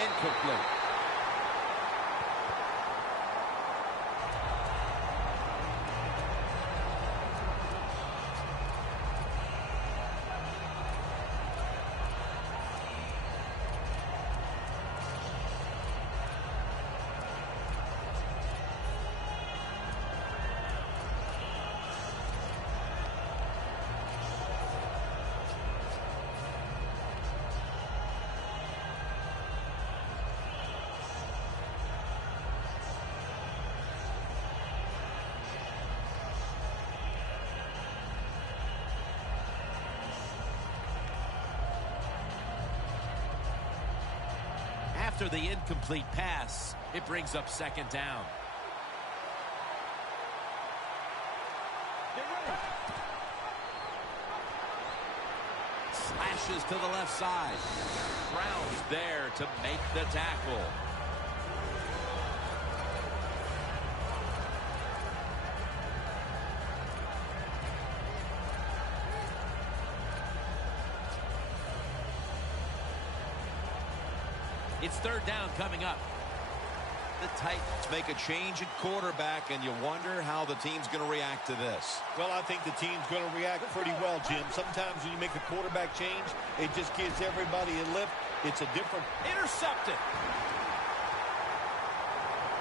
Incomplete. After the incomplete pass, it brings up second down. Slashes to the left side. Brown's there to make the tackle. It's third down coming up. The Titans make a change at quarterback, and you wonder how the team's going to react to this. Well, I think the team's going to react pretty well, Jim. Sometimes when you make a quarterback change, it just gives everybody a lift. It's a different... Intercepted.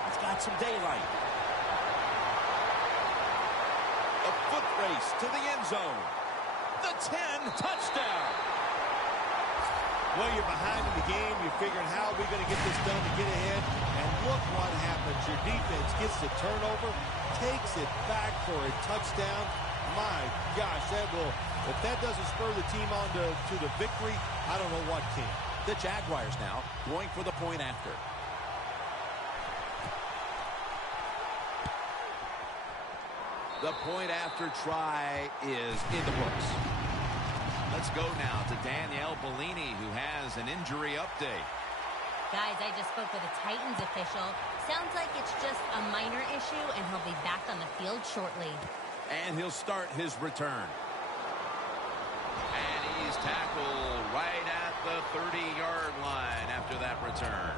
It's got some daylight. A foot race to the end zone. The 10, touchdown. Well, you're behind in the game. You're figuring how are we going to get this done to get ahead. And look what happens. Your defense gets the turnover, takes it back for a touchdown. My gosh, that will, if that doesn't spur the team on to the victory, I don't know what can. The Jaguars now going for the point after. The point after try is in the books. Let's go now to Danielle Bellini, who has an injury update. Guys, I just spoke with a Titans official. Sounds like it's just a minor issue, and he'll be back on the field shortly. And he'll start his return. And he's tackled right at the 30-yard line after that return.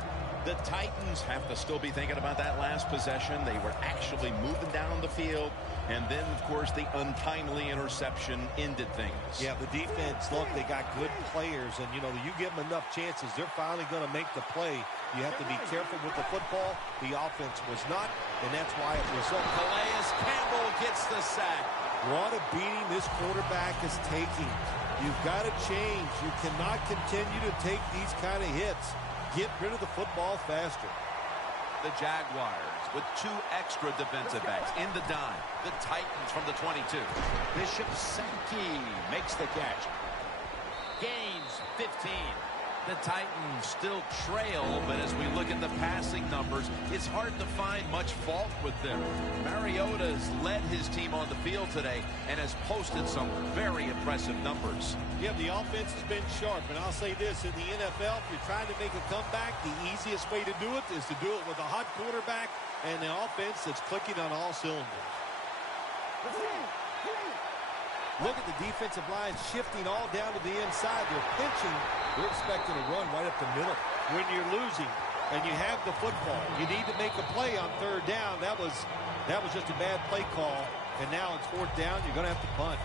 The Titans have to still be thinking about that last possession. They were actually moving down the field. And then, of course, the untimely interception ended things. Yeah, the defense, look, they got good players. And, you know, you give them enough chances, they're finally going to make the play. You have to be careful with the football. The offense was not, and that's why it was so. Calais Campbell gets the sack. What a beating this quarterback is taking. You've got to change. You cannot continue to take these kind of hits. Get rid of the football faster. The Jaguars with 2 extra defensive backs in the dime. The Titans from the 22. Bishop Sankey makes the catch. Gains 15. The Titans still trail, but as we look at the passing numbers, it's hard to find much fault with them. Mariota's led his team on the field today and has posted some very impressive numbers. Yeah, the offense has been sharp, and I'll say this, in the NFL, if you're trying to make a comeback, the easiest way to do it is to do it with a hot quarterback and an offense that's clicking on all cylinders. Look at the defensive line shifting all down to the inside. They're pinching. They're expecting a run right up the middle. When you're losing and you have the football, you need to make a play on 3rd down. That was just a bad play call, and now it's 4th down. You're going to have to punt.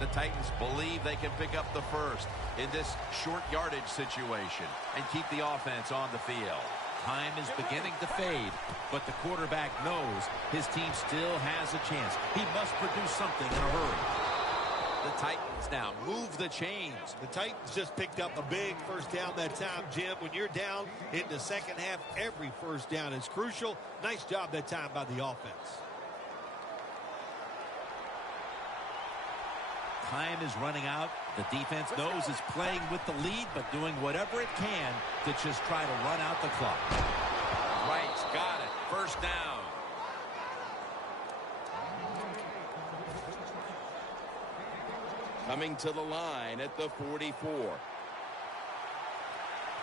The Titans believe they can pick up the first in this short yardage situation and keep the offense on the field. Time is beginning to fade, but the quarterback knows his team still has a chance. He must produce something in a hurry. The Titans now move the chains. The Titans just picked up a big 1st down that time, Jim. When you're down in the second half, every 1st down is crucial. Nice job that time by the offense. Time is running out. The defense knows it's playing with the lead, but doing whatever it can to just try to run out the clock. Wright's got it. 1st down. Coming to the line at the 44.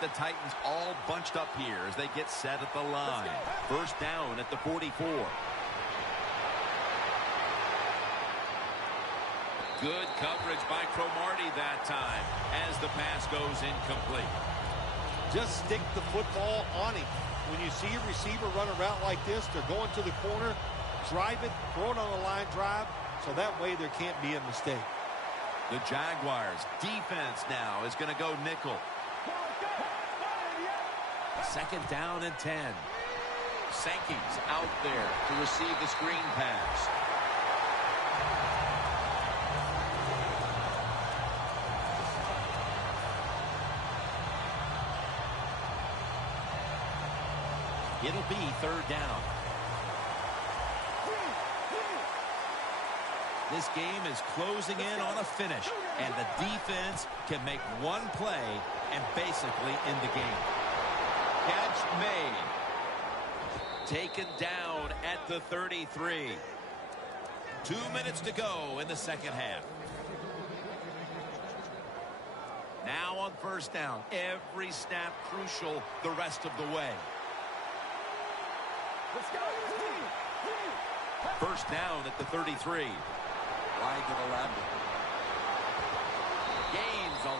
The Titans all bunched up here as they get set at the line. 1st down at the 44. Good coverage by Cromartie that time as the pass goes incomplete. Just stick the football on him. When you see a receiver run a route like this, they're going to the corner, drive it, throw it on a line drive, so that way there can't be a mistake. The Jaguars defense now is going to go nickel. 2nd down and 10. Sankey's out there to receive the screen pass. It'll be 3rd down. This game is closing in on a finish, and the defense can make one play and basically end the game. Catch made. Taken down at the 33. 2 minutes to go in the 2nd half. Now on 1st down. Every snap crucial the rest of the way. Let's go. 1st down at the 33. Wide to the left. Gains 11.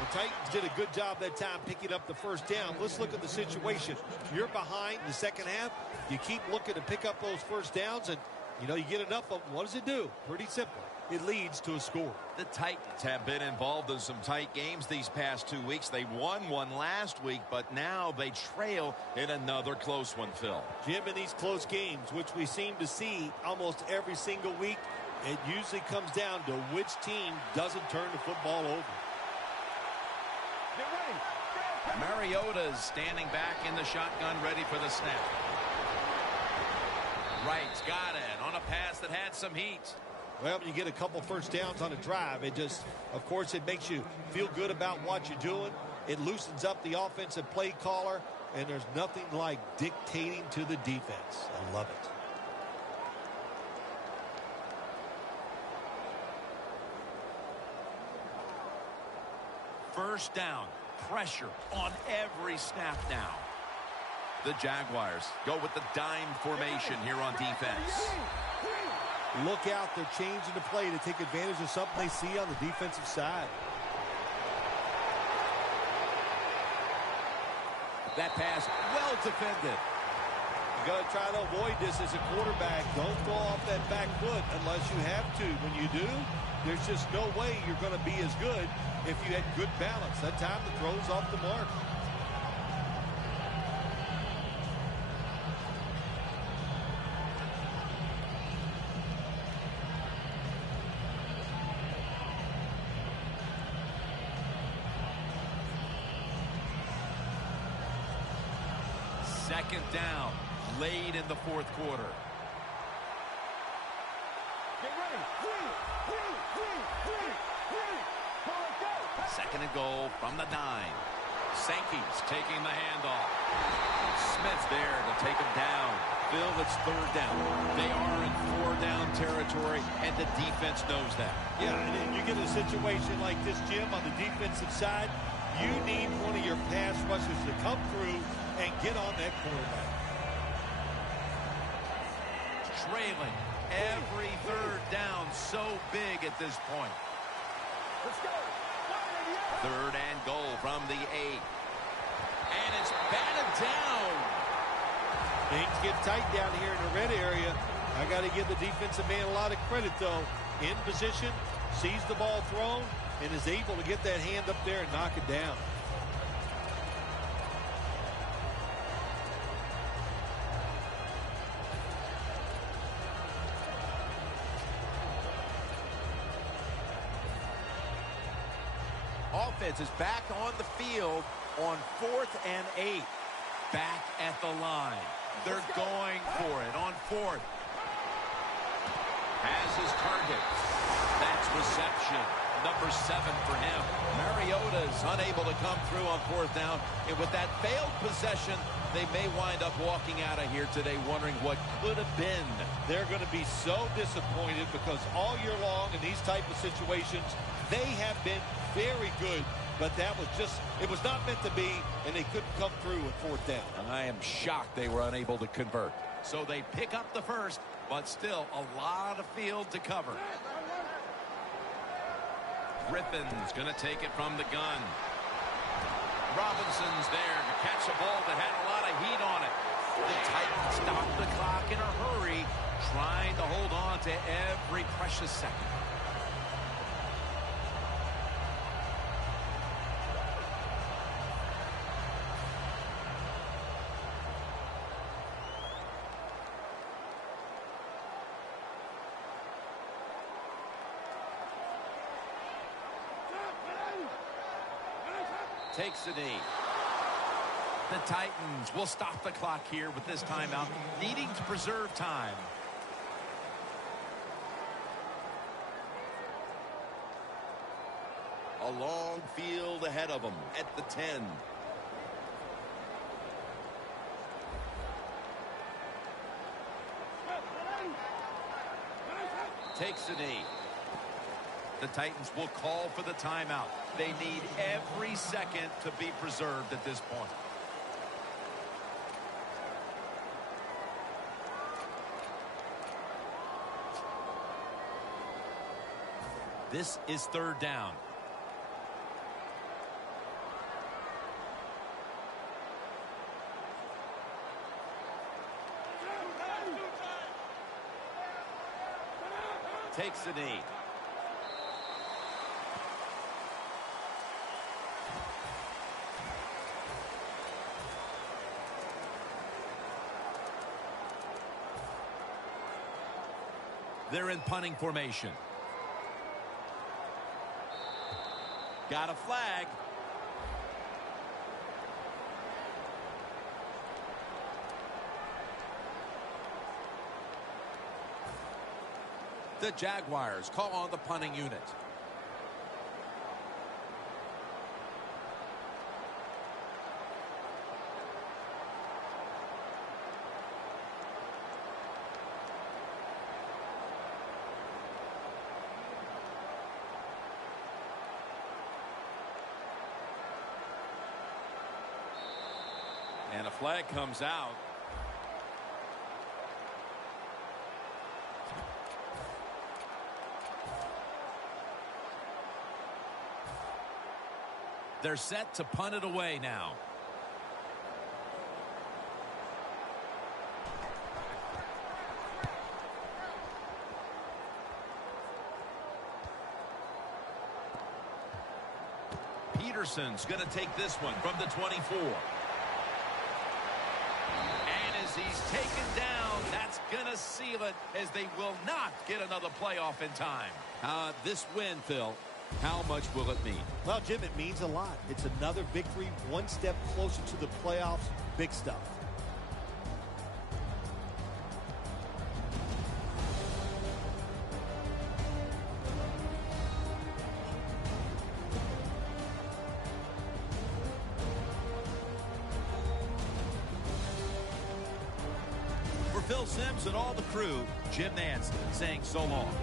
The Titans did a good job that time picking up the 1st down. Let's look at the situation. You're behind in the 2nd half. You keep looking to pick up those 1st downs, and, you know, you get enough of them. What does it do? Pretty simple. It leads to a score. The Titans have been involved in some tight games these past 2 weeks. They won one last week, but now they trail in another close one, Phil. Jim, in these close games, which we seem to see almost every single week, it usually comes down to which team doesn't turn the football over. Get ready. Mariota's standing back in the shotgun, ready for the snap. Wright's got it on a pass that had some heat. Well, when you get a couple 1st downs on a drive, it just, of course, it makes you feel good about what you're doing. It loosens up the offensive play caller, and there's nothing like dictating to the defense. I love it. First down. Pressure on every snap now. The Jaguars go with the dime formation here on defense. Look out, they're changing the play to take advantage of something they see on the defensive side. That pass well defended. You got to try to avoid this as a quarterback. Don't throw off that back foot unless you have to. When you do, there's just no way you're going to be as good if you had good balance. That time the throw's off the mark. Second down, late in the fourth quarter. Get ready. Second and goal from the 9. Sankey's taking the handoff. Smith there to take him down. Bill, it's third down. They are in 4-down territory, and the defense knows that. Yeah, and then you get a situation like this, Jim, on the defensive side, you need one of your pass rushers to come through and get on that quarterback. Trailing every third down, so big at this point. Let's go. Third and goal from the 8. And it's batted down. Things get tight down here in the red area. I got to give the defensive man a lot of credit, though. In position, sees the ball thrown, and is able to get that hand up there and knock it down. Offense is back on the field on 4th and 8. Back at the line. They're going for it on 4th. Has his target. That's reception. Number 7 for him. Mariota's unable to come through on 4th down. And with that failed possession, they may wind up walking out of here today wondering what could have been. They're going to be so disappointed because all year long in these type of situations, they have been very good, but that was just, it was not meant to be, and they couldn't come through at 4th down. I am shocked they were unable to convert. So they pick up the first, but still a lot of field to cover. Griffin's going to take it from the gun. Robinson's there to catch a ball that had a lot of heat on it. The Titans stop the clock in a hurry, trying to hold on to every precious second. Takes a knee. The Titans will stop the clock here with this timeout, needing to preserve time. A long field ahead of them at the 10. Takes a knee. The Titans will call for the timeout. They need every second to be preserved at this point. This is third down. Takes a knee. They're in punting formation. Got a flag. The Jaguars call on the punting unit. And a flag comes out. They're set to punt it away now. Peterson's going to take this one from the 24. And as he's taken down, that's going to seal it, as they will not get another playoff in time. This win, Phil, how much will it mean? Well, Jim, it means a lot. It's another victory, one step closer to the playoffs. Big stuff. For Phil Simms and all the crew, Jim Nance saying so long.